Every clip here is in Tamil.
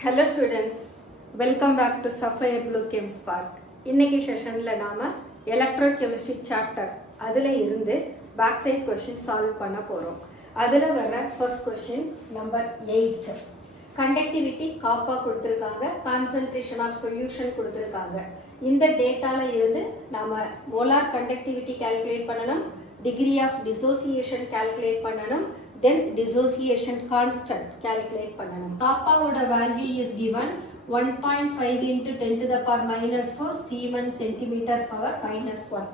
Hello students, welcome back to Sapphire Blue Chem Spark. இன்னைக்கு செஷன்ல நாம எலக்ட்ரோகெமிஸ்ட்ரி சாப்டர் அதுல இருந்து பேக் சைட் क्वेश्चन சால்வ் பண்ண போறோம். அதுல வர ஃபர்ஸ்ட் क्वेश्चन நம்பர் 8. கண்டக்டிவிட்டி காப்பா கொடுத்திருக்காங்க, கான்சன்ட்ரேஷன் ஆஃப் சொல்யூஷன் கொடுத்திருக்காங்க. இந்த டேட்டால இருந்து நாம மோலார் கண்டக்டிவிட்டி கால்குலேட் பண்ணனும், டிகிரி ஆஃப் டிசோசியேஷன் கால்குலேட் பண்ணனும், then dissociation constant calculate பண்ணனும். kappa ஓட value is given 1.5 into 10 to the power minus 4 C1 centimeter power minus 1.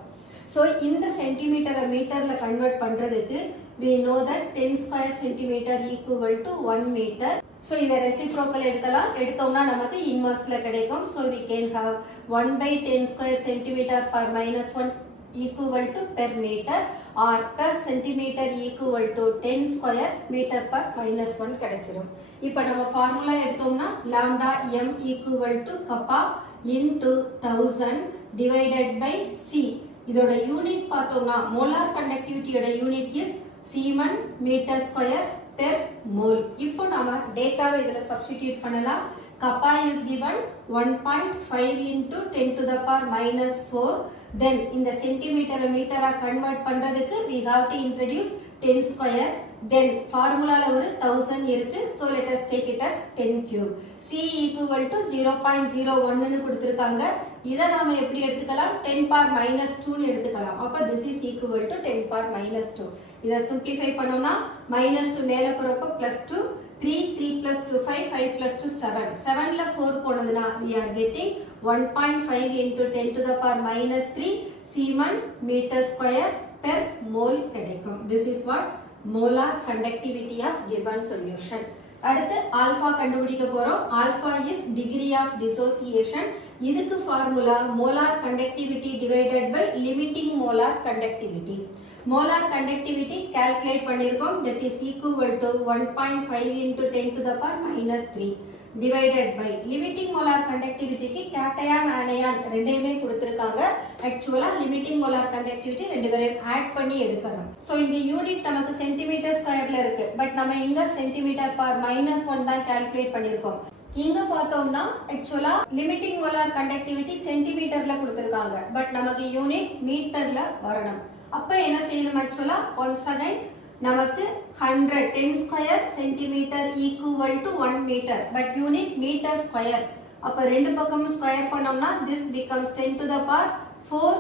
So இந்த சென்டிமீட்டரை மீட்டர்ல கன்வெர்ட் பண்றதுக்கு we know that 10 square centimeter equal to 1 meter. So இத ரெசிப்ரோக்கல் எடுக்கலாம், எடுத்தோம்னா நமக்கு இன்வெர்ஸ்ல கிடைக்கும். So we can have 1 by 10 square centimeter per minus 1 equal to per meter or per centimeter equal to 10 square meter per minus 1 கிடைச்சிரும். இப்போ நம்ம ஃபார்முலா எடுத்தோம்னா lambda m equal to kappa into 1000 divided by c. இதோட யூனிட் பார்த்தோம்னா மோலார் கண்டக்டிவிட்டியோட unit is C1 meter square per mole. இப்போ நாம டேட்டாவை இதில் சப்ஸ்டிடியூட் பண்ணலாம். kappa is given 1.5 into 10 to the power minus 4. Then இந்த சென்டிமீட்டரை மீட்டரா கன்வெர்ட் பண்றதுக்கு we have to introduce 10 square. Then ஃபார்முலால ஒரு 1000 இருக்கு. So let us take it as 10 cube. C equal to 0.01 ன்னு கொடுத்திருக்காங்க. இத நாம எப்படி எடுத்துக்கலாம்? 10 power minus 2 ன்னு எடுத்துக்கலாம். அப்ப this is equal to 10 power minus 2. இத சிம்பிளிஃபை பண்ணோம்னா minus 2 மேல போறப்ப plus 2, 3 plus 2 5, 5 plus 2 7. 7ல 4 போனதுனா we are getting 1.5 into 10 to the power minus 3 C1 meter square per mole கிடைக்கும். This is what molar conductivity of given solution. அடுத்து alpha கண்டுபிடிக்க போறோம். alpha is degree of dissociation. இதுக்கு formula molar conductivity divided by limiting molar conductivity. molar conductivity calculate பண்ணிருக்கோம், that is equal to 1.5 into 10 to the power minus 3 divided by limiting molar conductivity க்கு கேட்டையான் அயனியான் ரெண்டையுமே கொடுத்திருக்காங்க. ஆக்சுவலா limiting molar conductivity ரெண்டு பேரையும் ஆட் பண்ணி எடுக்கணும். சோ இந்த யூனிட் நமக்கு சென்டிமீட்டர் ஸ்கொயர்ல இருக்கு, பட் நம்ம இங்க சென்டிமீட்டர் பவர் மைனஸ் 1 தான் கால்குலேட் பண்ணிருக்கோம். இங்க பார்த்தோம்னா ஆக்சுவலா லிமிட்டிங் மோலார் கண்டக்டிவிட்டி சென்டிமீட்டர்ல கொடுத்திருக்காங்க, பட் நமக்கு யூனிட் மீட்டர்ல வரணும். அப்ப என்ன செய்யணும்? ஆக்சுவலா ஒன்ஸ் அகைன் நமக்கு 100 10 square centimetre equal to 1 metre, but unit metre square. அப்ப ரெண்டு பக்கமும் ஸ்கொயர் பண்ணோம்னா this becomes 10 to the power 4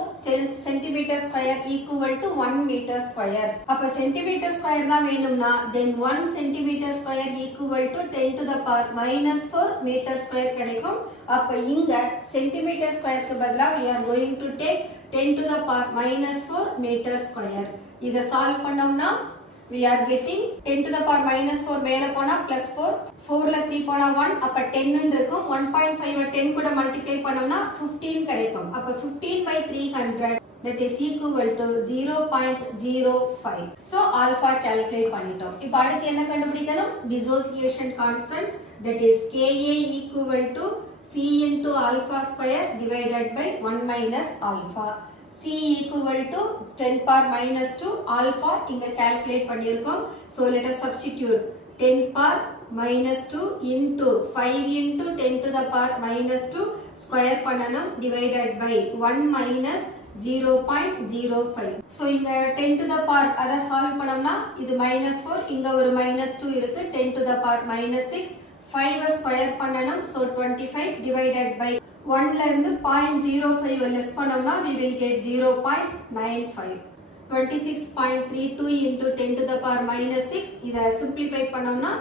centimeter square equal to 1 meter square. அப்ப சென்டிமீட்டர் ஸ்கொயர் தான் வேணும்னா then 1 centimeter square equal to 10 to the power minus 4 meter square கிடைக்கும். அப்ப இங்க சென்டிமீட்டர் ஸ்கொயருக்கு பதிலா we are going to take 10 to the power minus 4 meter square. இத சால்வ் பண்ணோம்னா we are getting 10 to the power minus 4 மேல போனா plus 4, 4ல 3 போனா 1, அப்ப 10 ன்னு இருக்கும். 1.5 10 கூட மல்டிப்ளை பண்ணோம்னா 15 கிடைக்கும். அப்ப 15 by 300 that is equal to 0.05. so alpha calculate பண்ணிட்டோம். இப்போ அடுத்து என்ன கண்டுபிடிக்கணும்? dissociation constant, that is Ka equal to C into alpha square divided by 1 minus alpha. C equal to 10 power minus 2 alpha இங்க calculate பண்ணிருக்கோம். So let us substitute 10 power minus 2 into 5 into 10 to the power minus 2 square பண்ணனும் divided by 1 minus 0.05. So இங்க 10 to the power அத சால்வ் பண்ணோம்னா இது minus 4, இங்க ஒரு minus 2 இருக்கு, 10 to the power minus 6, 5 square பண்ணனும். So 25 divided by 1ல இருந்து 0.05 லெஸ் பண்ணோம்னா we will get 0.95. 26.32 into 10 to the power minus 6 இத சிம்பிளிஃபை பண்ணோம்னா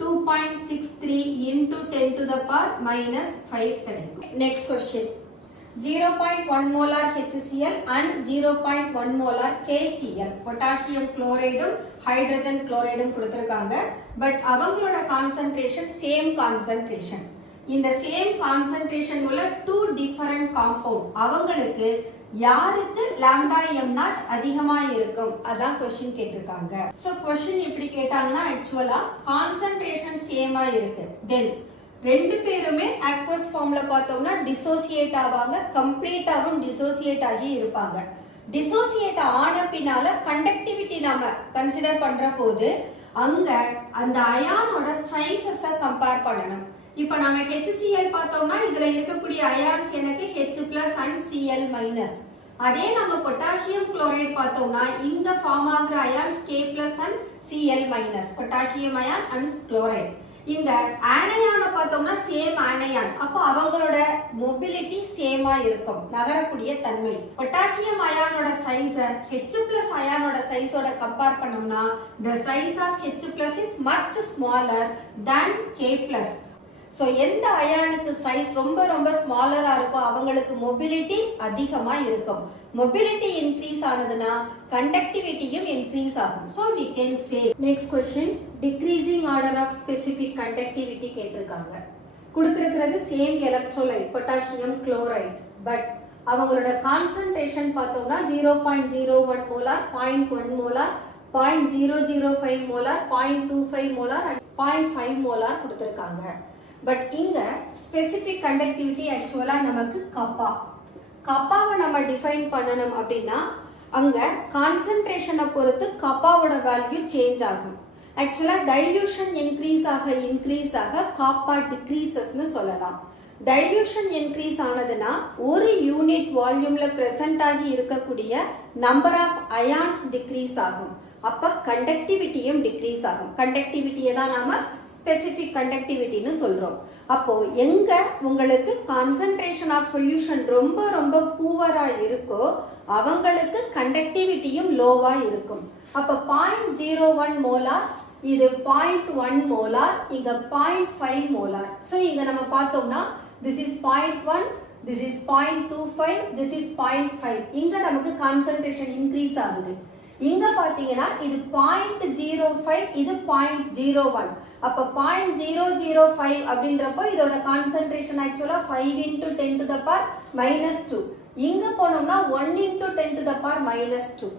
2.63 into 10 to the power minus 5 கிடைக்கும். Next question. 0.1 molar HCl and 0.1 molar KCl potassium குளோரைடும் ஹைட்ரஜன் குளோரைடும் கொடுத்திருக்காங்க, பட் அவங்களோட கான்சன்ட்ரேஷன் சேம் கான்சன்ட்ரேஷன். இந்த சேம் கான்சன்ட்ரேஷன் உள்ள 2 டிஃபரண்ட் காம்பவுண்ட், அவங்களுக்கு யாருக்கு lambda m நாட் அதிகமா இருக்கும் அதான் क्वेश्चन கேட்டிருக்காங்க. சோ क्वेश्चन இப்படி கேட்டாங்கன்னா ஆக்சுவலா கான்சன்ட்ரேஷன் சேமா இருக்கு, தென் ரெண்டு பேருமே அக்வஸ் ஃபார்ம்ல பார்த்தோம்னா டிசோசியேட் ஆவாங்க, கம்ப்ளீட்டாவும் டிசோசியேட் ஆகி இருப்பாங்க. டிசோசியேட் ஆன பின்னால கண்டக்டிவிட்டி நாம கன்சிடர் பண்ற போது அங்க அந்த அயானோட சைஸஸை கம்பேர் பண்ணணும். இப்போ நம்ம HCl பார்த்தோம்னா இதுல இருக்கக்கூடிய அயான்ஸ் எனக்கு H+ and Cl-. அதே நம்ம பொட்டாசியம் குளோரைடு பார்த்தோம்னா இங்க ஃபார்ம் ஆகுற ions K+ and Cl-, potassium ion and chloride. இந்த ஆனையான பார்த்தோம்னா சேம் ஆனையான், அப்போ அவங்களோட மொபிலிட்டி சேமா இருக்கும், நகரக்கூடிய தன்மை. பொட்டாசியம் அயானோட சைஸ H+ அயானோட சைஸோட கம்பேர் பண்ணோம்னா the size of H+ is much smaller than K+. So எந்த அயானுக்கு சைஸ் ரொம்ப ரொம்ப ஸ்மாலரா இருக்கோ அவங்களுக்கு மொபிலிட்டி அதிகமா இருக்கும். மொபிலிட்டி இன்க்ரீஸ் ஆனதுன்னா கண்டக்டிவிட்டியும் இன்க்ரீஸ் ஆகும். So we can say. Next question, decreasing order of specific conductivity கேட்டிருக்காங்க. கொடுத்திருக்கிறது same electrolyte potassium chloride, but அவங்களோட கான்சன்ட்ரேஷன் பார்த்தோம்னா 0.01 molar, 0.1 molar, 0.005 molar, 0.25 molar and 0.5 molar கொடுத்திருக்காங்க. பட் இங்க ஸ்பெசிபிக் கண்டக்டிவிட்டி ஆக்சுவலா நமக்கு கப்பாவை நம்ம டிஃபைன் பண்ணணும் அப்படின்னா அங்க கான்சன்ட்ரேஷனை பொறுத்து கப்பாவோட வேல்யூ சேஞ்ச் ஆகும். ஆக்சுவலா டைல்யூஷன் இன்க்ரீஸ் ஆக காப்பா டிக்ரீசஸ்னு சொல்லலாம். டைல்யூஷன் இன்க்ரீஸ் ஆனதுன்னா ஒரு யூனிட் வால்யூம்ல பிரசன்ட் ஆகி இருக்கக்கூடிய நம்பர் ஆஃப் அயான்ஸ் டிக்ரீஸ் ஆகும். அப்ப கண்டக்டிவிட்டியும் டிக்ரீஸ் ஆகும். கண்டக்டிவிட்டியை தான் நாம ஸ்பெசிபிக் கண்டக்டிவிட்டின்னு சொல்றோம். அப்போ எங்க உங்களுக்கு கான்சன்ட்ரேஷன் ஆஃப் சொல்யூஷன் ரொம்ப ரொம்ப பூவரா இருக்கோ அவங்களுக்கு கண்டக்டிவிட்டியும் லோவா இருக்கும். அப்ப 0.01 மோலார், இது 0.1 மோலார், இங்க 0.5 மோலார். ஸோ இங்க நம்ம பார்த்தோம்னா this is 0.1, this is 0.25, this is 0.5. இங்க நமக்கு கான்சன்ட்ரேஷன் இன்க்ரீஸ் ஆகுது. இங்க பாத்தீங்கன்னா இது 0.05, இது 0.01. அப்ப 0.005 அப்படின்றப்போ இதோட கான்சன்ட்ரேஷன் ஆக்சுவலா 5 × 10⁻². இங்க போனோம்னா 1 × 10⁻².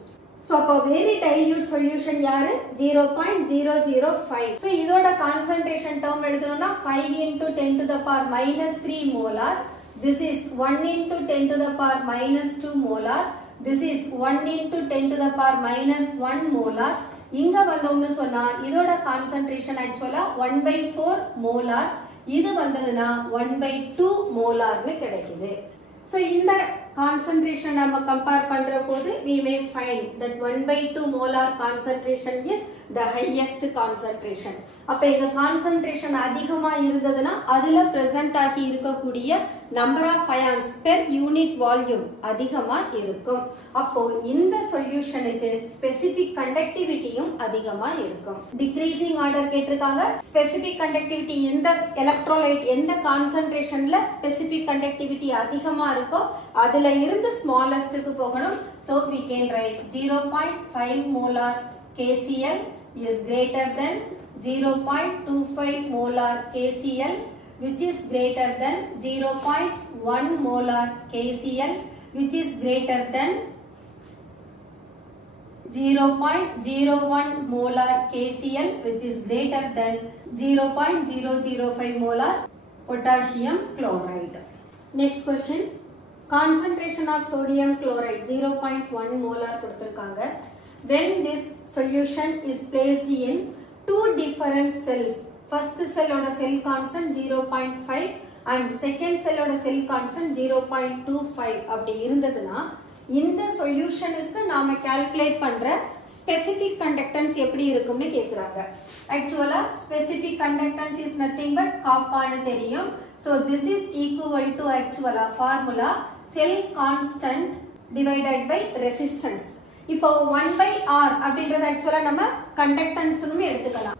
ஸோ அப்போ வெரி டைல்யூட் சொல்யூஷன் யாரு? 0.005. ஸோ இதோட கான்சன்ட்ரேஷன் டேர்ம் எழுதணும்னா 5 × 10⁻³ molar. This is 1 × 10⁻² molar. This is 1 × 10⁻1 molar. இங்க வந்தோம்னு சொன்னா இதோட கான்சன்ட்ரேஷன் ஆக்சுவலா 1/4 மோலார். இது வந்ததுன்னா 1/2 மோலார்னு கிடைக்குது. ஸோ இந்த concentration நம்ம compare பண்ற போது we may find that 1/2 molar concentration is the highest concentration. அப்ப இங்க concentration அதிகமா இருந்ததுன்னா அதுல present ஆகி இருக்கக்கூடிய number of ions per unit volume அதிகமா இருக்கும். அப்போ இந்த சொல்யூஷனுக்கு specific conductivityயும் அதிகமா இருக்கும். Decreasing order கேட்டிருக்காங்க. Specific conductivity எந்த electrolyte எந்த concentrationல specific conductivity அதிகமா இருக்கோ அதுல இருந்து smallest க்கு போகணும். So we can write 0.5 molar KCl is greater than 0.25 molar KCl, which is greater than 0.1 molar KCl, which is greater than 0.01 molar KCl, which is greater than 0.005 molar potassium chloride. Next question. Concentration of sodium chloride 0.1 molar கொடுத்திருக்காங்க. When this solution is placed in two different cells, first cell oda cell constant 0.5 and second cell oda cell constant 0.25 அப்படி இருந்ததுன்னா இந்த சொல்யூஷனுக்கு நாம கால்குலேட் பண்ற ஸ்பெசிபிக் கண்டக்டன்ஸ் எப்படி இருக்கும்னு கேக்குறாங்க. Actually specific conductance is nothing but காப்பான்னு தெரியும். So this is equal to actual formula cell constant divided by resistance. இப்போ 1/R அப்படின்றது ஆக்சுவலா நம்ம கண்டக்டன்ஸ்னு எடுத்துக்கலாம்.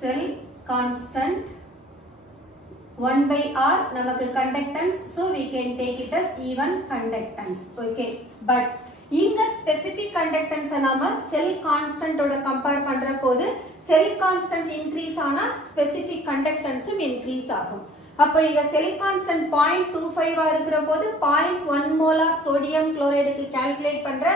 Cell constant 1/R நமக்கு conductance, so we can take it as even conductance. Okay, but இங்க ஸ்பெசிபிக் கண்டக்டன்ஸ் நாம செல் கான்ஸ்டன்ட்டோட கம்பேர் பண்ற போது செல் கான்ஸ்டன்ட் இன்க்ரீஸ் ஆனா ஸ்பெசிபிக் கண்டக்டன்ஸும் இன்க்ரீஸ் ஆகும். அப்போ இங்க செல் கான்ஸ்டன்ட் 0.25 இருக்கிற போது 0.1 மோலார் சோடியம் குளோரைடுக்கு கால்குலேட் பண்ற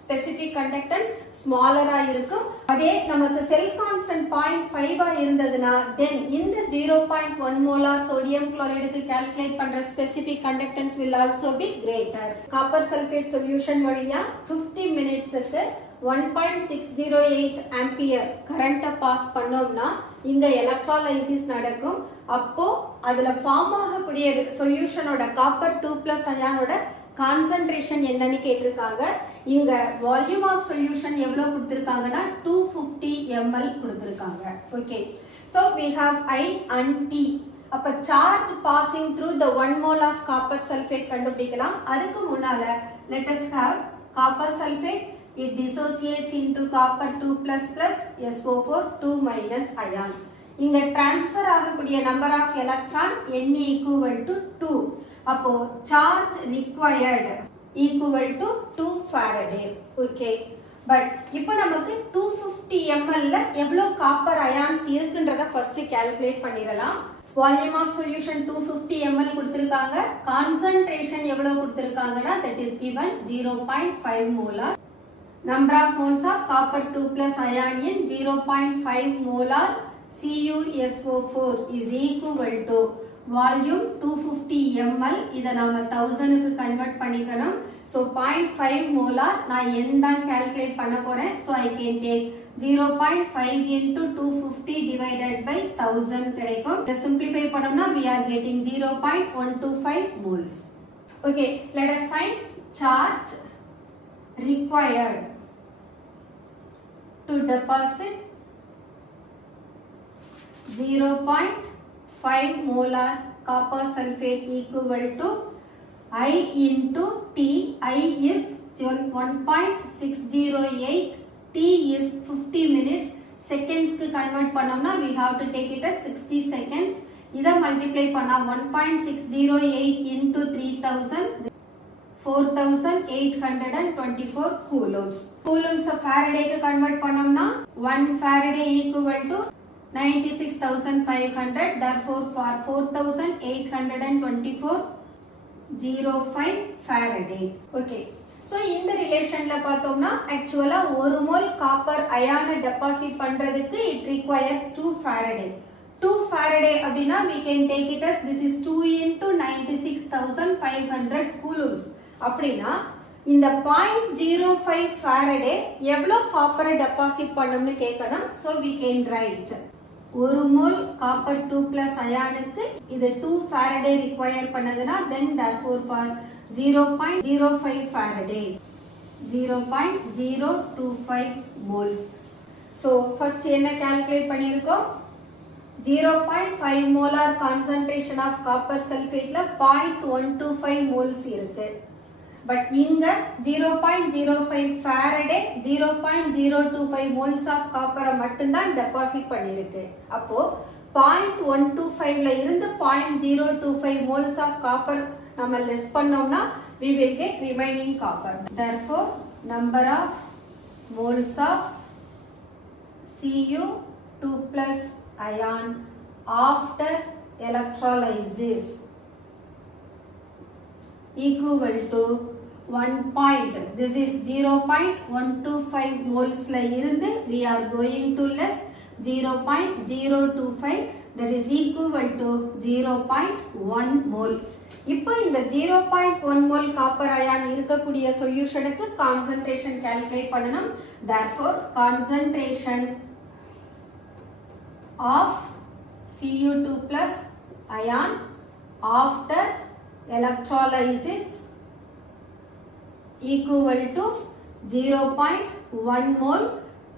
ஸ்பெசிபிக் கண்டக்டன்ஸ் ஸ்மாலரா இருக்கும். அதே நமக்கு செல் கான்ஸ்டன்ட் 0.5 இருந்ததுன்னா தென் இந்த 0.1 மோலார் சோடியம் குளோரைடுக்கு கால்குலேட் பண்ற specific conductance will also be greater. Copper sulphate solution வழியா 50 மினிட்ஸ்க்கு 1.608 ஆம்பியர் கரண்ட்டை பாஸ் பண்ணோம்னா இங்க எலக்ட்ராலைசிஸ் நடக்கும். அப்போ அதுல ஃபார்ம் ஆகக்கூடிய சொல்யூஷனோட காப்பர் 2+ அயானோட கான்சன்ட்ரேஷன் என்னன்னு கேட்டிருக்காங்க. இங்க வால்யூம் ஆஃப் சொல்யூஷன் எவ்வளவு கொடுத்திருக்காங்கன்னா 250 ml கொடுத்திருக்காங்க. Okay, so we have I and T. அப்ப charge passing through the 1 mole of copper sulfate கண்டுபிடிக்கலாம். அதுக்கு முன்னால let us have copper sulfate. It dissociates into copper 2++ SO4 2- ion. இங்க டிரான்ஸ்ஃபர் ஆகக்கூடிய number of electron n equal to 2. அப்போ charge required equal to 2 Faraday. Okay, but இப்போ நமக்கு 250 ml ல எவ்வளவு காப்பர் அயான்ஸ் இருக்குன்றத ஃபர்ஸ்ட் கால்குலேட் பண்ணிரலாம். வால்யூம் ஆஃப் சொல்யூஷன் 250 ml கொடுத்திருக்காங்க. கான்சன்ட்ரேஷன் எவ்வளவு கொடுத்திருக்காங்கன்னா that is given 0.5 molar. Number of moles of copper 2+ ion in 0.5 molar CuSO4 is equal to volume 250 ml. இதை நாம 1000 க்கு கன்வர்ட் பண்ணிக்கணும். So 0.5 molar நான் n தான் கால்குலேட் பண்ண போறேன். So I can take 0.5 into 250 divided by 1000 கிடைக்கும். இதை simplify பண்ணோம்னா we are getting 0.125 moles. Okay, let us find charge required to deposit 0.5 molar copper sulfate equal to I into T. I is 1.608, T is 50 minutes. Seconds க்கு convert பண்ணோம்னா we have to take it as 60 seconds. இதை multiply பண்ணா 1.608 into 3000 4824 coulombs. Coulombs of Faraday க்கு convert பண்ணோம்னா 1 Faraday equal to 96,500. Therefore for 4824 0.5 Faraday. Okay. So இந்த ரிலேஷன்ல பார்த்தோம்னா actually ஒரு மோல் காப்பர் அயானை டெபாசிட் பண்றதுக்கு it requires 2 Faraday. 2 Faraday அப்படினா we can take it as this is 2 into 96,500 coulombs. அப்படினா இந்த 0.05 Faraday எவ்வளவு காப்பரை டெபாசிட் பண்ணும்னு கேட்கணும். So we can write ஒரு மோல் காப்பர் 2+ அயானுக்கு இது 2 Faraday require பண்ணதுனா then therefore for 0.05 Faraday 0.025 moles. So first என்ன calculate பண்ணிருக்கோம் 0.5 molar concentration of copper sulfate ல 0.125 moles இருக்கு. பட் இங்க 0.05 Faraday 0.025 moles of copper மட்டும்தான் டெபாசிட் பண்ணிருக்கு. அப்போ 0.125 ல இருந்து 0.025 moles of copper நம்ம லெஸ் பண்ணோம்னா we will get remaining copper. Therefore number of moles of Cu2+ ion after electrolysis equal to 1. This is 0.125 moles ல இருந்து we are going to less 0.025, that is equal to 0.1 mole. இப்போ இந்த 0.1 mole copper ion இருக்கக்கூடிய சொல்யூஷனுக்கு கான்சன்ட்ரேஷன் கால்குலேட் பண்ணணும். Therefore concentration of Cu2+ ion after electrolysis equal to 0.1 mole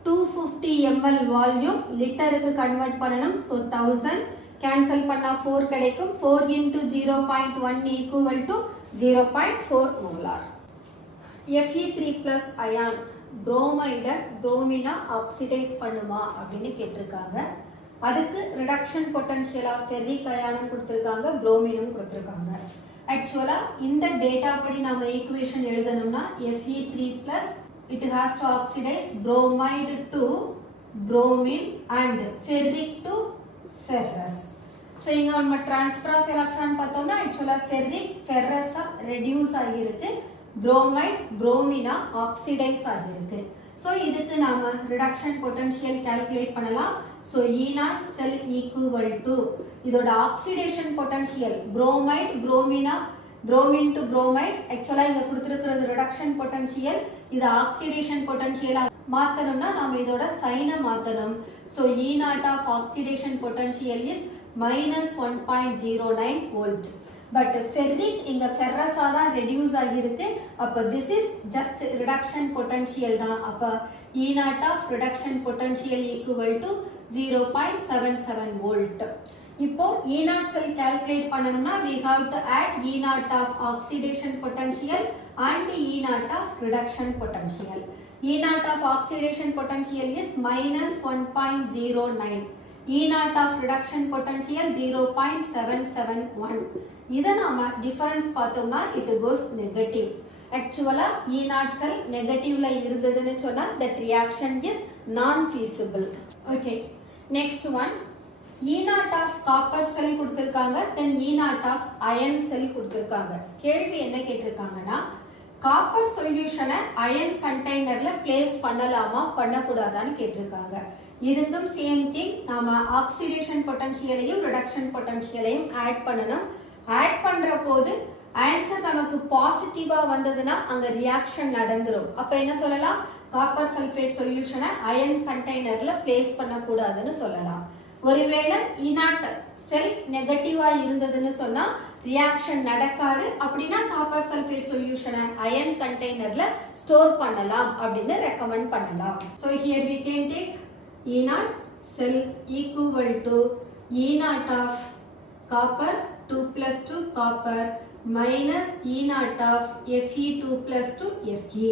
250 ml volume லிட்டருக்கு கன்வர்ட் பண்ணனும். So 1000 cancel பண்ணா 4 கிடைக்கும். 4 into 0.1 equal to 0.4 molar. Fe3+ ion bromide bromina oxidize பண்ணுமா அப்படினு கேட்டிருக்காங்க. அதுக்கு reduction potential of ferric ion கொடுத்திருக்காங்க, bromine கொடுத்திருக்காங்க. Actually இந்த டேட்டா படி நாம ஈக்குவேஷன் எழுதணும்னா Fe3+ it has to oxidize bromide to bromine and ferric to ferrous. So இங்க நம்ம transfer of electron பார்த்தோம்னா actually ferric ferrous ரெடியூஸ் ஆகியிருக்கு, bromide bromina oxidize ஆகிருக்கு. ஸோ இதுக்கு நாம் ரிடக்ஷன் பொட்டன்ஷியல் கால்குலேட் பண்ணலாம். So E0 cell equal to இதோட oxidation potential bromide bromina bromine to bromide ஆக்சுவலாக இங்கே கொடுத்துருக்கிறது ரிடக்ஷன் பொட்டன்ஷியல், இது ஆக்சிடேஷன் பொட்டன்ஷியலாக மாற்றணும்னா நம்ம இதோட சைனை மாற்றணும். So E0 of oxidation potential is -1.09 volt. But ferric இங்க ஃபெர்ரஸா தான் ரெடியூஸ் ஆகிருக்கு. அப்போ this is just reduction potential தான். அப்போ E0 of reduction potential equal to 0.77 volt. இப்போ E0 செல் கால்குலேட் பண்ணணும்னா we have to add E0 of oxidation potential and E0 of reduction potential. E0 of oxidation potential is -1.09. E0 of reduction potential 0.771. இதை நாம டிஃபரன்ஸ் பார்த்தோம்னா it goes negative. Actually E0 cell நெகட்டிவ்ல இருந்ததுன்னு சொன்னா that reaction is non-feasible. Okay. Next one. E0 of copper cell கொடுத்திருக்காங்க, then E0 of iron cell கொடுத்திருக்காங்க. கேள்வி என்ன கேட்டிருக்காங்கன்னா காப்பர் சொல்யூஷனை அயன் கண்டெய்னர்ல பிளேஸ் பண்ணலாமா பண்ணக்கூடாதான்னு கேட்டிருக்காங்க. இதுக்கும் சேம் திங், நாம ஆக்சிடேஷன் பொட்டன்ஷியலையும் ரிடக்ஷன் பொட்டன்ஷியலையும் ஆட் பண்ணணும். ஆட் பண்ற போது ஆன்சர் நமக்கு பாசிட்டிவா வந்ததுன்னா அங்க ரியாக்ஷன் நடந்துரும். அப்ப என்ன சொல்லலாம், காப்பர் சல்ஃபேட் சொல்யூஷனை அயன் கண்டெய்னர்ல பிளேஸ் பண்ணக்கூடாதுன்னு சொல்லலாம். ஒருவேளை E0 செல் நெகட்டிவா இருந்ததுன்னு சொன்னா ரியாக்ஷன் நடக்காது, அப்படின்னா காப்பர் சல்ஃபேட் சொல்யூஷனை அயன் கண்டெய்னர்ல ஸ்டோர் பண்ணலாம் அப்படின்னு ரெக்கமெண்ட் பண்ணலாம். So here we can take E0 cell equal to E0 of copper 2 plus 2 copper minus E0 of Fe2 plus 2 Fe.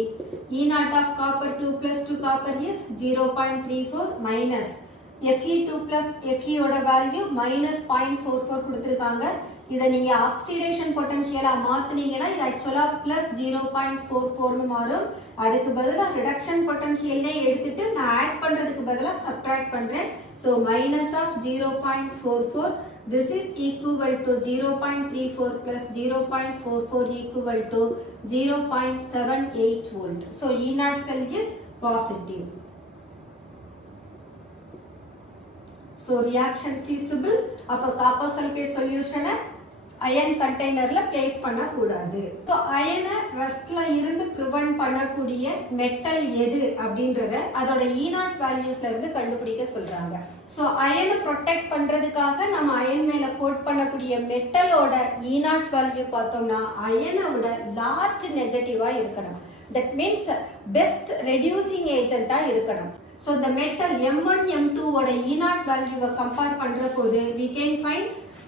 E0 of copper 2 plus 2 copper is 0.34 minus Fe2 plus Fe ஓட வேல்யூ -0.44 கொடுத்திருக்காங்க. இதை நீங்க ஆக்சிடேஷன் பொட்டன்ஷியலா மாத்துனீங்கன்னா இது ஆக்சுவலா +0.44னு மாறும். அதுக்கு பதிலா ரிடக்ஷன் பொட்டன்ஷியல்லே எடுத்துட்டு நான் ஆட் பண்றதுக்கு பதிலா சப்ட்ராக்ட் பண்றேன். So -0.44. this is equal to 0.34 plus 0.44 equal to 0.78 volt. so E0 cell is positive. so reaction feasible. அப்போ காப்பர் சல்ஃபேட் சொல்யூஷனை அயன் கண்டெய்னர்ல பிளேஸ் பண்ண கூடாது. ஸோ அயனை ரஸ்ட்ல இருந்து ப்ரிவென்ட் பண்ணக்கூடிய மெட்டல் எது அப்படின்றத அதோட E0 வேல்யூஸ்ல இருந்து கண்டுபிடிக்க சொல்றாங்க. ஸோ அயனை ப்ரொடெக்ட் பண்றதுக்காக நம்ம அயன் மேல கோட் பண்ணக்கூடிய மெட்டலோட E0 வேல்யூ பார்த்தோம்னா அயனை விட லார்ஜ் நெகட்டிவா இருக்கணும். தட் மீன்ஸ் பெஸ்ட் ரெடியூசிங் ஏஜென்ட்டா இருக்கணும். ஸோ இந்த மெட்டல் M1 M2 ஓட E0 வேல்யூவை கம்பேர் பண்ற போது we can find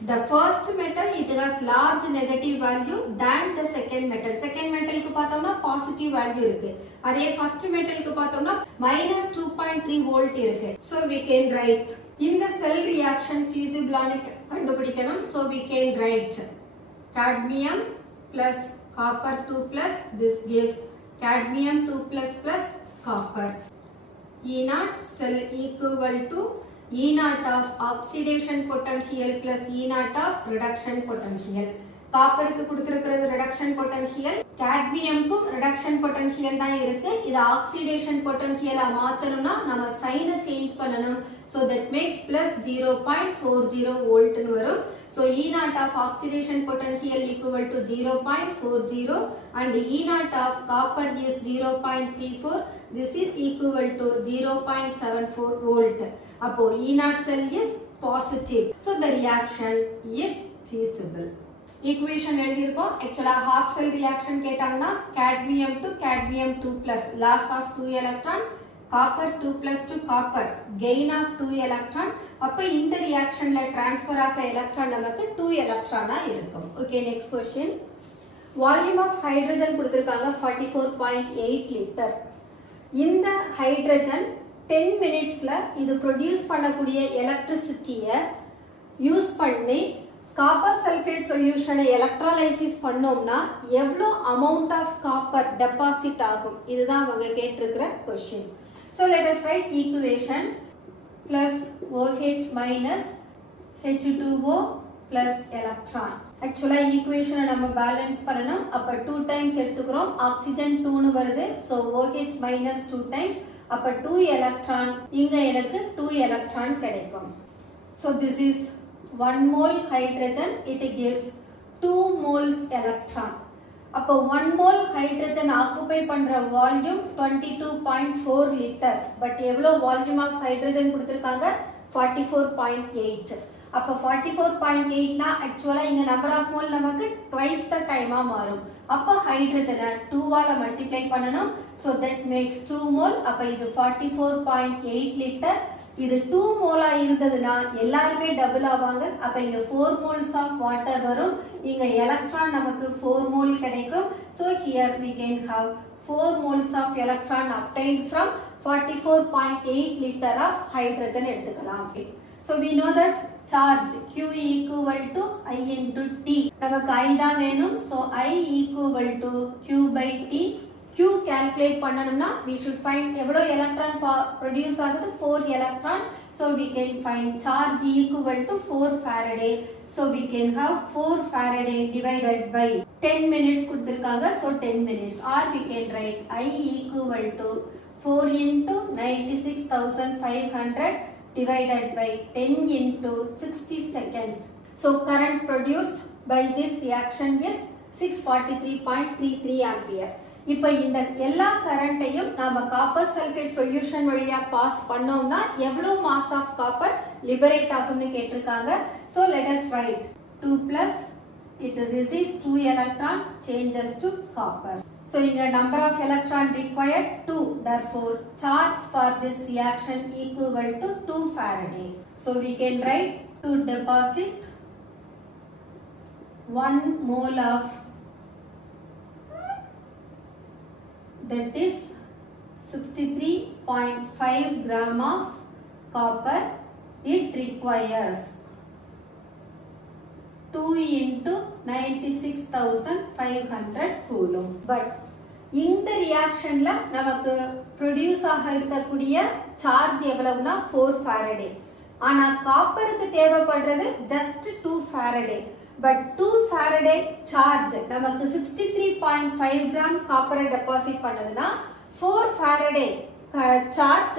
the first metal it has large negative value than the second metal. second metalக்கு பார்த்தோம்னா பாசிட்டிவ் வேல்யூ இருக்கு, அதே first metalக்கு பார்த்தோம்னா -2.3 volt இருக்கு. so we can write இந்த செல் ரியாக்ஷன் feasible ஆன கண்டுபிடிக்கணும். so we can write cadmium plus copper 2 plus this gives cadmium 2 plus plus copper. E0 cell equal to E0 of oxidation potential plus E0 of reduction potential. காப்பருக்கு கொடுத்திருக்கிறது reduction potential, cadmiumக்கும் reduction potential தான் இருக்கு. இது oxidation potential மாத்தணும்னா நம்ம சைனை சேஞ்ச் பண்ணணும். so that makes +0.40 volt னு வரும். so E0 of oxidation potential equal to 0.40 and E0 of copper is 0.34. this is equal to 0.74 volt. அப்போ E0 cell is positive. so the reaction is feasible. equation எழுதியிருக்கோம். ஆக்சுவலா ஹாஃப் செல் ரியாக்ஷன் கேட்டாங்கன்னா cadmium to cadmium 2 plus loss of 2 electron, copper 2 plus 2 copper gain of 2 electron. அப்போ இந்த ரியாக்ஷன்ல ட்ரான்ஸ்ஃபர் ஆகிற எலக்ட்ரான் நமக்கு 2 எலக்ட்ரானா இருக்கும். Okay, next question. Volume of hydrogen கொடுத்திருக்காங்க 44.8 லிட்டர். இந்த ஹைட்ரஜன் 10 மினிட்ஸ்ல இது ப்ரொடியூஸ் பண்ணக்கூடிய எலக்ட்ரிசிட்டியை யூஸ் பண்ணி காப்பர் சல்ஃபேட் சொல்யூஷனை எலக்ட்ரோலைசிஸ் பண்ணோம்னா எவ்வளோ அமௌண்ட் ஆஃப் காப்பர் டெபாசிட் ஆகும், இதுதான் அவங்க கேட்டிருக்கிற question. So let us write equation +OH - H2O plus electron. Actually equation நம்ம balance பண்ணனும். அப்ப 2 times எடுத்துக்கிறோம். Oxygen 2 வருது. So OH minus 2 times. அப்ப 2 electron. இங்க எனக்கு 2 electron கிடைக்கும். So this is 1 mole hydrogen. It gives 2 moles electron. அப்ப 1 mole hydrogen occupy பண்ற volume 22.4 liter. But எவ்வளவு volume of hydrogen கொடுத்திருக்காங்க? 44.8. அப்ப 44.8 னா actually இங்க number of mole நமக்கு twice the time மாறும். அப்ப hydrogen 2 ஆல multiply பண்ணனும். So that makes 2 mole. அப்ப இது 44.8 liter. இது 2 mole இருந்ததுனா எல்லாருமே டபுள் ஆவாங்க. அப்ப இங்க 4 moles of water வரும். இங்க electron நமக்கு 4 mole கிடைக்கும். So here we can have 4 moles of electron obtained from 44.8 liter of hydrogen எடுத்துக்கலாம். So we know that charge Q equal to I into T. நமக்கு I தான் வேணும். So I equal to Q by T. Q calculate பண்ணனும்னா we should find எவ்வளவு electron produce ஆகுது 4 electron. So we can find charge equal to 4 Faraday. So we can have 4 Faraday divided by 10 minutes கொடுத்திருக்காங்க. So 10 minutes. Or we can write I equal to 4 into 96,500 divided by 10 into 60 seconds. So current produced by this reaction is 643.33 ampere. இப்போ இந்த எல்லா கரண்ட்டையும் நாம காப்பர் சல்ஃபேட் சொல்யூஷன் வழியா பாஸ் பண்ணோம்னா எவ்வளவு மாஸ் ஆஃப் காப்பர் லிபரேட் ஆகும்னு கேட்டிருக்காங்க. So let us write 2 plus it receives 2 electron changes to copper. So இங்க number of electron required 2. Therefore charge for this reaction equal to 2 Faraday. So we can write to deposit 1 mole of, that is 63.5 gram of copper. It requires 2 into 96,500 coulomb. But இந்த ரியாக்ஷன்ல நமக்கு ப்ரொடியூஸ் ஆக இருக்கக்கூடிய சார்ஜ் எவ்வளவுனா 4 Faraday. ஆனா காப்பருக்கு தேவைப்படுறது just 2 Faraday. But 2 Faraday charge நமக்கு 63.5 gram காப்பரை டெபாசிட் பண்ணதுனா 4 Faraday charge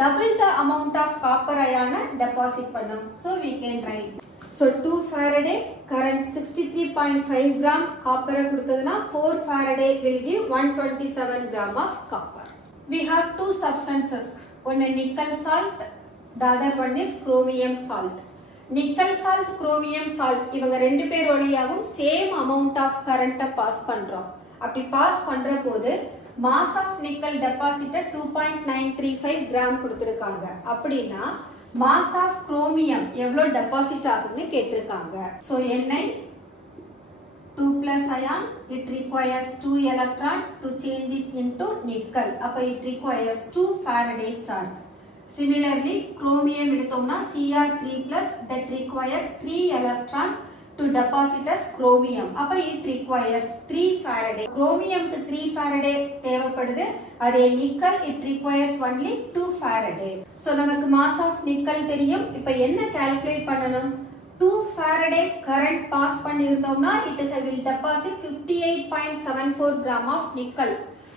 double the amount of copper ion deposit பண்ணும். So we can write. So 2 Faraday current 63.5 gram copper கொடுத்ததுனா 4 Faraday will give 127 gram of copper. We have two substances. One is nickel salt, the other one is chromium salt. Nickel salt, chromium salt இவங்க ரெண்டு பேர் வழியாகவும் same amount of current pass பண்றோம். அப்படி பாஸ் பண்ற போது mass of nickel deposited 2.935 gram கொடுத்திருக்காங்க. அப்படினா mass of chromium எவ்வளவு டெபாசிட் ஆகும்னு கேட்டிருக்காங்க. So Ni 2 plus ion, it requires 2 electron to change it into nickel. அப்ப it requires 2 Faraday charge. Similarly, chromium எடுத்தோம்னா Cr3 plus, that requires 3 electron to deposit as chromium. அப்ப it requires 3 Faraday. Chromium க்கு 3 Faraday தேவைப்படுது. அதே nickel it requires only 2 Faraday. So நமக்கு mass of nickel தெரியும். இப்போ என்ன calculate பண்ணனும்? 2 Faraday current pass பண்ணிருந்தோம்னா it will deposit 58.74 gram of nickel.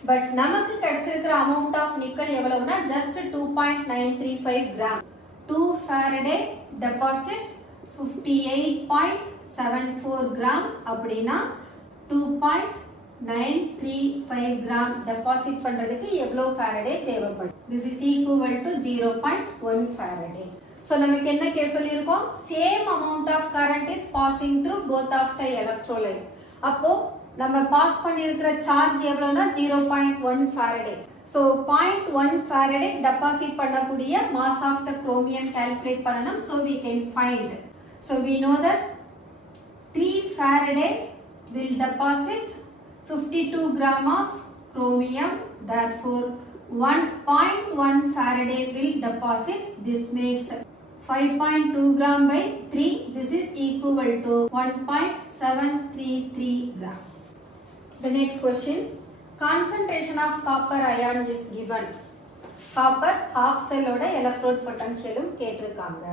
But நமக்கு கிடைச்சிருக்கிற amount of nickel எவ்வளவுனா just 2.935 gram. 2 Faraday deposits 58.74 gram அப்படினா 2.935 gram deposit பண்றதுக்கு எவ்வளவு Faraday தேவைப்படும்? This is equal to 0.1 Faraday. So நமக்கு என்ன case சொல்லிருக்கோம்? Same amount of current is passing through both of the electrolyte. அப்போ நம்ம பாஸ் பண்ணியிருக்கிற charge எவ்வளவுனா 0.1 Faraday. So 0.1 Faraday deposit பண்ணக்கூடிய mass of the chromium calculate பண்ணனும். So we can find. So we know that 3 Faraday will deposit 52 gram of chromium. Therefore 1.1 Faraday will deposit. This makes 5.2 gram by 3. This is equal to 1.733 gram. The next question. Concentration of copper ion is given. Copper half cell oda electrode potential கேட்டிருக்காங்க.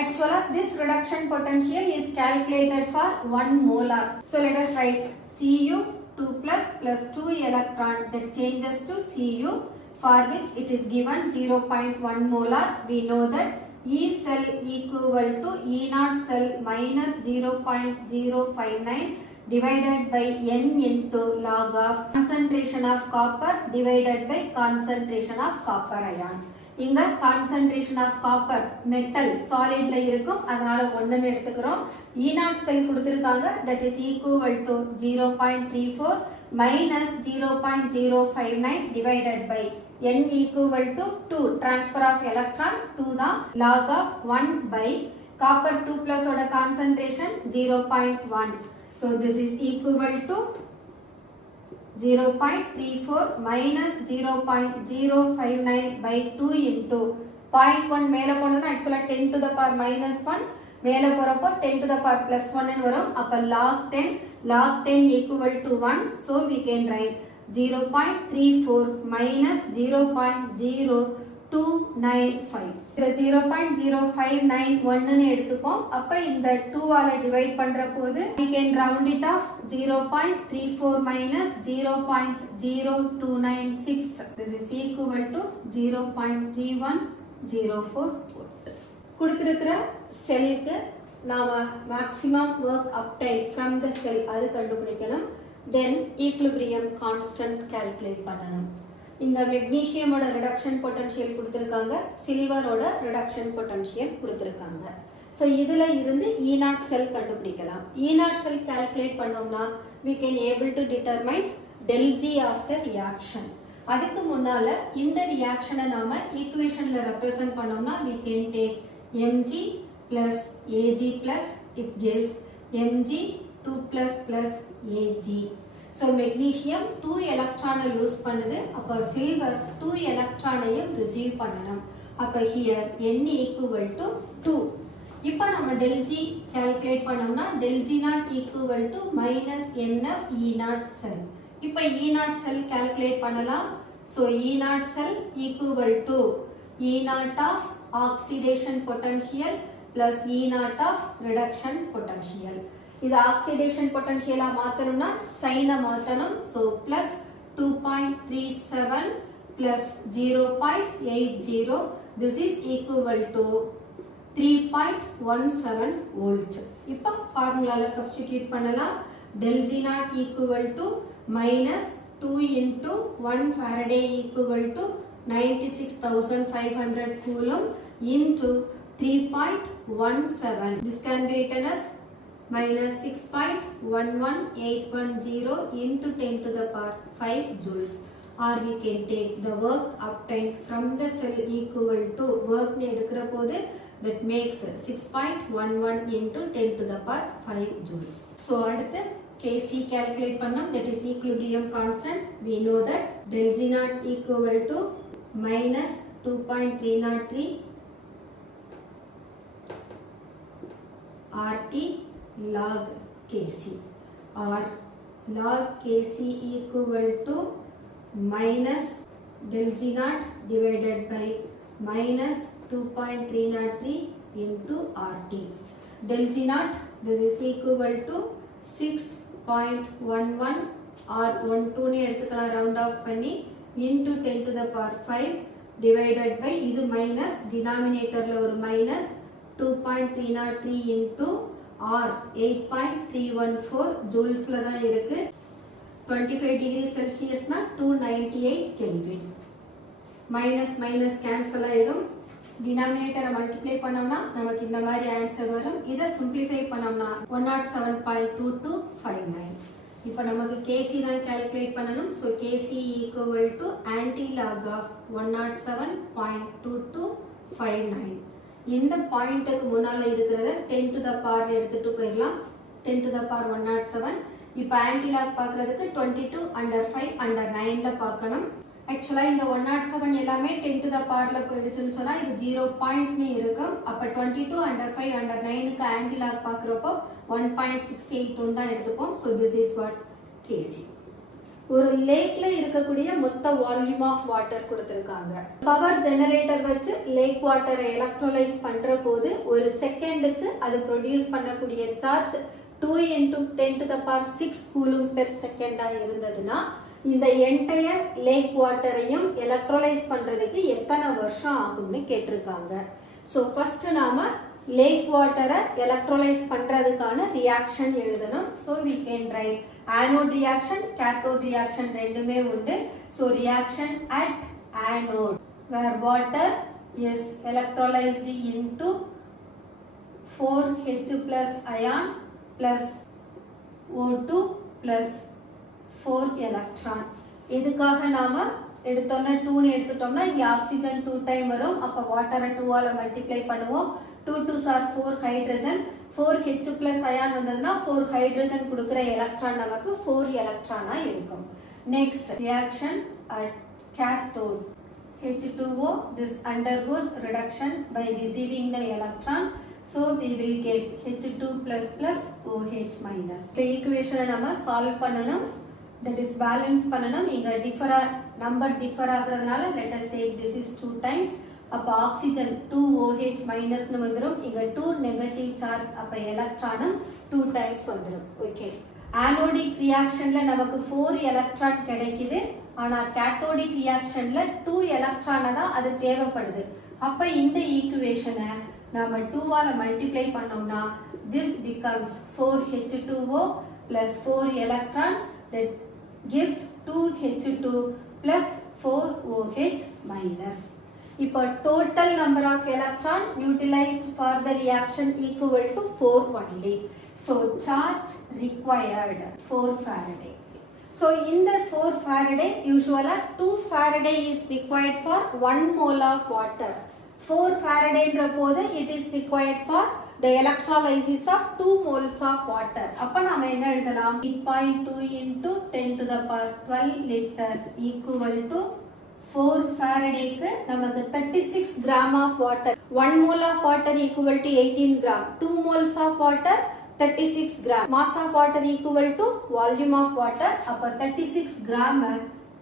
Actually, this reduction potential is calculated for 1 molar. So let us write Cu 2 plus 2 electron that changes to Cu, for which it is given 0.1 molar. We know that E cell equal to E naught cell minus 0.059 divided by N into log of concentration of copper divided by concentration of copper ion. இங்க concentration of copper metal solidல இருக்கும், அதனால 1 ன்னு எடுத்துக்கிறோம். E naught cell கொடுத்திருக்காங்க, that is equal to 0.34 minus 0.059 divided by N equal to 2. Transfer of electron 2 தான், log of 1 by copper 2 plus ஓட concentration 0.1. So this is equal to 0.34 minus 0.059 by 2 into 0.1 மேல போனதுனா actually 10 to the power minus 1, மேல போறப்போ 10 to the power plus 1 ன்னு வரும். அப்ப log 10 equal to 1. So we can write 0.34 minus 0.0295. இந்த 0.0591 ன்னு எடுத்துப்போம். அப்ப இந்த 2 ஆல டிவைட் பண்ற போது we can round it off 0.34 minus 0.0296. This is equal to 0.3104 volt. கொடுத்திருக்கிற செல்லுக்கு நாம maximum work obtained from the cell அது கண்டுபிடிக்கணும். Then equilibrium constant calculate பண்ணணும். இங்க மெக்னீசியமோட ரிடக்ஷன் பொட்டன்ஷியல் கொடுத்திருக்காங்க, சில்வரோட ரிடக்ஷன் பொட்டன்ஷியல் கொடுத்திருக்காங்க. ஸோ இதுல இருந்து E நாட் செல் கண்டுபிடிக்கலாம். E நாட் செல் கால்குலேட் பண்ணோம்னா we can able to determine del G of the reaction. அதுக்கு முன்னால இந்த ரியாக்ஷனை நாம ஈக்குவேஷன்ல ரெப்ரசன்ட் பண்ணோம்னா we can take Mg plus Ag plus it gives Mg 2 plus plus Ag. So magnesium 2 electron lose பண்ணுது, அப்ப silver 2 electron receive பண்ணணும். அப்ப here N equal to 2. இப்போ நம்ம del G calculate பண்ணோம்னா del G naught equal to minus NF E naught cell. இப்போ E naught cell calculate பண்ணலாம். So E naught cell equal to E naught of oxidation potential plus E naught of reduction potential. இது oxidation potential மாத்தணும்னா சைனை மாத்தணும். So plus 2.37 plus 0.80. This is equal to 3.17 volt. இப்போ ஃபார்முலால சப்ஸ்டிட்யூட் பண்ணலாம். del G naught equal to minus 2 into 1 Faraday equal to 96,500 coulomb into 3.17. This can be written as minus 6.11810 into 10 to the power 5 joules. Or we can take the work obtained from the cell equal to work ne edukra pode that makes 6.11 into 10 to the power 5 joules. So adutha Kc calculate pannam, that is equilibrium constant. We know that del G naught equal to minus 2.303 RT log Kc, or log Kc equal to minus del G naught divided by minus 2.303 into RT. Del G naught, this is equal to 6.11 or 12 னு எடுத்துக்கலாம் round off பண்ணி into 10 to the power 5 divided by இது minus denominatorல ஒரு minus 2.303 into or 8.314 joules-ல தான் இருக்கு. 25 degree Celsius na 298 Kelvin. Minus minus cancel ஆயிடும். Denominator multiply பண்ணோம்னா நமக்கு இந்த மாதிரி ஆன்சர் வரும். இதை simplify பண்ணோம்னா 107.2259. இப்போ நமக்கு Kc தான் calculate பண்ணணும். So Kc equal to anti-log of 107.2259. இந்த பாயிண்ட்டுக்கு முன்னால இருக்கிறத 10 to the power எடுத்துட்டு போயிடலாம். 10 to the power 107. இப்போ ஆன்டிலாக் பார்க்கறதுக்கு 22 under 5 under 9ல பார்க்கணும். ஆக்சுவலா இந்த 107 எல்லாமே 10 to the powerல போயிடுச்சுன்னு சொன்னா இது 0 பாயிண்ட்னு இருக்கும். அப்ப 22 under 5 under 9க்கு ஆன்டிலாக் பார்க்கறப்போ 1.682 தான் எடுத்துப்போம். So this is what Kc. ஒரு லேக்ல இருக்கக்கூடிய மொத்த வால்யூம் ஆஃப் வாட்டர் கொடுத்திருக்காங்க. பவர் ஜெனரேட்டர் வச்சு லேக் வாட்டரை எலக்ட்ரோலைஸ் பண்ற போது ஒரு செகண்டுக்கு அது ப்ரொடியூஸ் பண்ணக்கூடிய சார்ஜ் 2 × 10⁶ கூலும் பெர் செகண்டா இருந்ததுன்னா இந்த என்டையர் லேக் வாட்டரையும் எலக்ட்ரோலைஸ் பண்றதுக்கு எத்தனை வருஷம் ஆகும்னு கேட்டிருக்காங்க. ஸோ ஃபர்ஸ்ட் நாம லேக் வாட்டரை எலக்ட்ரோலைஸ் பண்றதுக்கான ரியாக்ஷன் எழுதணும். So we can write anode reaction, cathode reaction ரெண்டுமே உண்டு. So reaction at anode where water is electrolyzed into 4H+ ion plus O2 plus 4 electron. இதுக்காக நாம எடுத்தோம்னா 2 எடுத்துட்டோம்னா இங்க ஆக்சிஜன் 2 டைம் வரும். அப்ப வாட்டரை 2 ஆல மல்டிப்ளை பண்ணுவோம். 2 2s are 4 hydrogen. 4H+ ion வந்ததுன்னா 4 ஹைட்ரஜன் கொடுக்கிற எலக்ட்ரான் நமக்கு 4 எலக்ட்ரானா இருக்கும். Next reaction at cathode. H2O, this undergoes reduction by receiving the electron. So we will get H2++ OH-. இப்போ ஈக்குவேஷனை நம்ம சால்வ் பண்ணணும். that is balance பண்ணணும். இங்க நம்பர் டிஃபர் ஆகுறதுனால let us take this is 2 times. அப்ப ஆக்சிஜன் 2OH- னு வந்துரும். இங்க 2 நெகட்டிவ் சார்ஜ், அப்ப எலக்ட்ரானும் 2 டைம்ஸ் வந்துரும். ஓகே, ஆனோடிக் ரியாக்ஷன்ல நமக்கு 4 எலக்ட்ரான் கிடைக்குது. ஆனா கேத்தோடிக் ரியாக்ஷன்ல 2 எலக்ட்ரானை தான் அது தேவைப்படுது. அப்ப இந்த ஈக்குவேஷனை நாம 2 ஆல மல்டிப்ளை பண்ணோம்னா this becomes 4H2O plus 4 electron that gives 2H2 plus 4OH-. இப்போ total number of electron utilized for the reaction equal to 4 only. So charge required 4 Faraday. So in that 4 Faraday, usually 2 Faraday is required for 1 mole of water. 4 Faraday போது it is required for the electrolysis of 2 moles of water. அப்ப நாம என்ன எழுதலாம்? 8.2 × 10⁻12 liter equal to 4 Faradayக்கு நமக்கு 36 gram of water. 1 mole of water equal to 18 gram. 2 moles of water 36 gram. Mass of water equal to volume of water. அப்ப 36 gram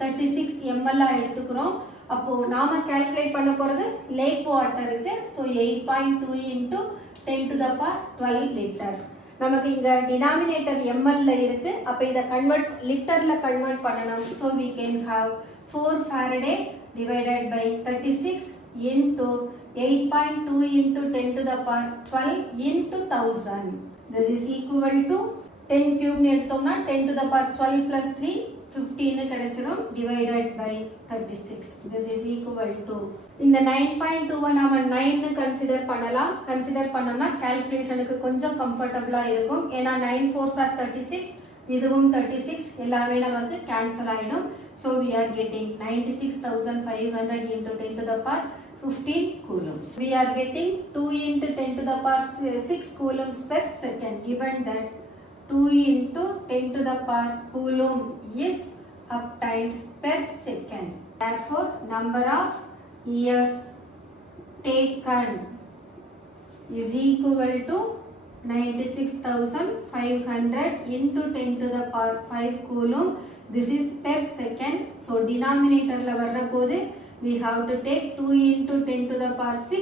36 ml எடுத்துக்கிறோம். அப்போ நாம கால்குலேட் பண்ண போறது லேக் வாட்டருக்கு. So 8.2 × 10⁻12 litre. நமக்கு இங்க டினாமினேட்டர் ml இருக்கு. அப்ப இத கன்வெர்ட் லிட்டர்ல கன்வெர்ட் பண்ணணும். So we can have 4 Faraday divided by 36 into 8.2 × 10⁻12 into 1000. This is equal to 10 cube எடுத்தோம்னா 10⁻12 plus 3 15 கிடைச்சிரும் divided by 36. This is equal to இந்த 9.2 நாம 9 கன்சிடர் பண்ணலாம். கன்சிடர் பண்ணோம்னா கால்குலேஷனுக்கு கொஞ்சம் கம்ஃபர்டபிளா இருக்கும். ஏன்னா 9 4s are 36, இதுவும் 36, எல்லாமே நமக்கு கேன்சல் ஆயிடும். So we are getting 96,500 × 10⁻15 coulombs. We are getting 2 × 10⁻6 coulombs per second. Given that 2 × 10⁻ coulomb is obtained per second. Therefore, number of years taken is equal to 96,500 × 10⁻5 coulomb. This is per second. So denominator la varra pode we have to take 2 × 10⁻6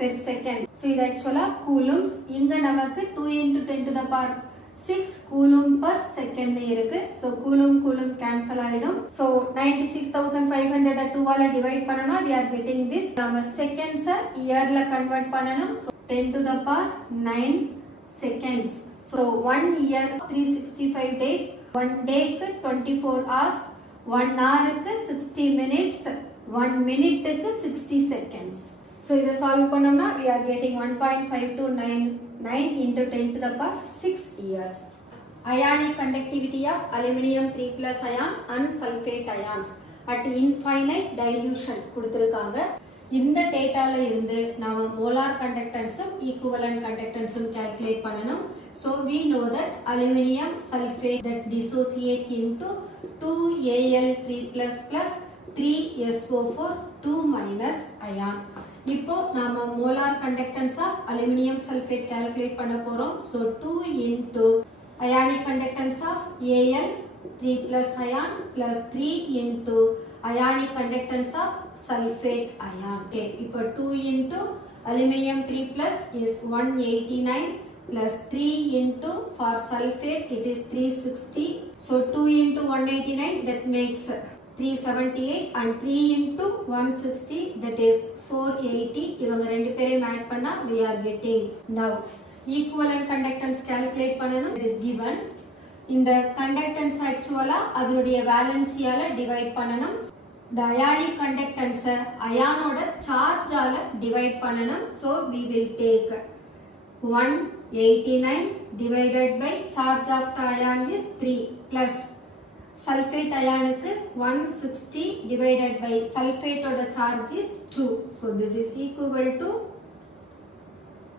per second. So இது actually coulombs. இங்க நமக்கு 2 × 10⁻6 coulomb per second இருக்கு. So coulomb cancel ஆயிடும். So 96,500 2 ஆல divide பண்ணனா we are getting this. நம்ம seconds year ல convert பண்ணனும். So 10⁻9 seconds. So 1 year 365 days. 1 day க்கு 24 hours. 1 hour க்கு 60 minutes. 1 minute க்கு 60 seconds. So இதை சால்வ் பண்ணோம்னா we are getting 1.5299 × 10⁻6 years. Ionic conductivity of aluminium 3+ ion and sulfate ions at infinite dilution கொடுத்திருக்காங்க. இந்த டேட்டால இருந்து நாம molar conductanceம் equivalent conductanceம் calculate பண்ணனும். So we know that aluminium sulfate that dissociate into 2Al3++ 3SO4 2- ion. இப்போ நாம molar conductance of aluminium sulfate calculate பண்ண போறோம். So 2 × ionic conductance of Al 3 plus ion plus 3 into ionic conductance of sulfate ion. Okay, இப்போ 2 into aluminum 3 plus is 189 plus 3 into for sulfate it is 360. So 2 into 189 that makes 378 and 3 into 160 that is 480. இவங்க ரெண்டு பேரையும் ஆட் பண்ணா we are getting now equivalent conductance calculate பண்ணனும். It is given. இந்த conductance actually அதனுடைய valencyயால divide பண்ணனும். The ionic conductance அயானோட சார்ஜால divide பண்ணனும். So we will take 189 divided by charge of the ion is 3 plus sulfate ionic 160 divided by sulfate oda charge is 2. So this is equal to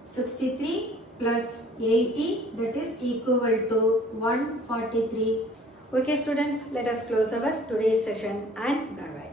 63 plus 80 that is equal to 143. Okay students, let us close our today's session and bye bye.